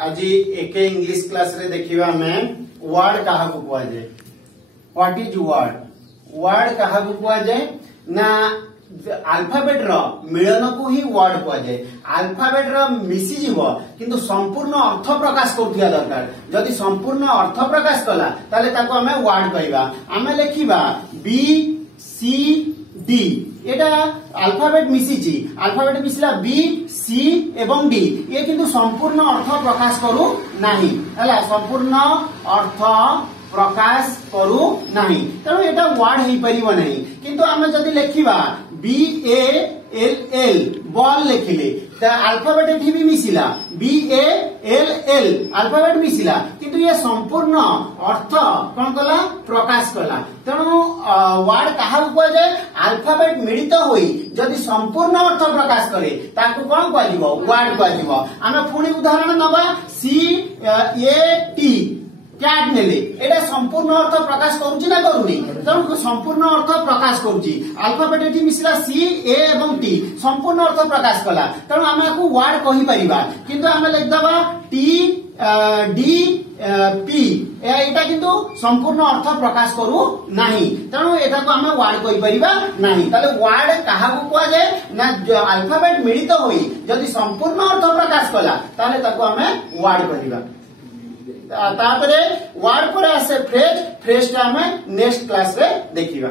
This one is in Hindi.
आज एक इंग्लिश क्लास रे देखिबा हमें वर्ड कहा को कुआ जाए। What is word? वर्ड कहा को कुआ जाए ना अल्फाबेट रो मिलन को ही वर्ड कुआ जाए। अल्फाबेट रो मिसी जीव किंतु संपूर्ण अर्थ प्रकाश करथिया दरकार। जदि संपूर्ण अर्थ प्रकाश कला ताले ताको हमें वर्ड कहबा। हमें लिखिबा बी सी डी, एटा अल्फाबेट मिसी, अल्फाबेट मिसला बी सी एवं डी, ये किंतु संपूर्ण अर्थ प्रकाश करू नहीं हला, संपूर्ण अर्थ प्रकाश करू नहीं, तेणु एटा वर्ड हो परिबो नहीं। किंतु आमे जदि लिखिबा B A L L ball लिखिले अल्फाबेट एठी भी मिसिला B A L L alphabet मिसिला, किंतु ये संपूर्ण अर्थ कौन कला प्रकाश कला। तेणु वर्ड कहा कुआ जाए? अल्फाबेट मिलित होई जदि संपूर्ण अर्थ प्रकाश करे ताकू कौन कुआ जीवो? वर्ड कुआ जीवो। आमे पुणी उदाहरण नबा सी ए टी कैट नेले, एटा संपूर्ण अर्थ प्रकाश करूची ना करूनी? तेणु संपूर्ण अर्थ प्रकाश करूची। अल्फाबेट एठी मिसिला सी ए एवं टी संपूर्ण अर्थ प्रकाश कला, तेणु आमे को वर्ड कहि परिबा। किंतु आमे लिख दबा टी डी पी, एटा किंतु संपूर्ण अर्थ प्रकाश करू नाही, तेणु एटा को आमे वर्ड कहि परिबा नाही। ताले वर्ड कहा को कुआ जाए ना अल्फाबेट मिलित होई जदि संपूर्ण अर्थ प्रकाश कला ताले ताको आमे वर्ड कहिबा। तापरे वर्ड पर आसे फ्रेज, फ्रेज टा हमें नेक्स्ट क्लास रे देखिबा।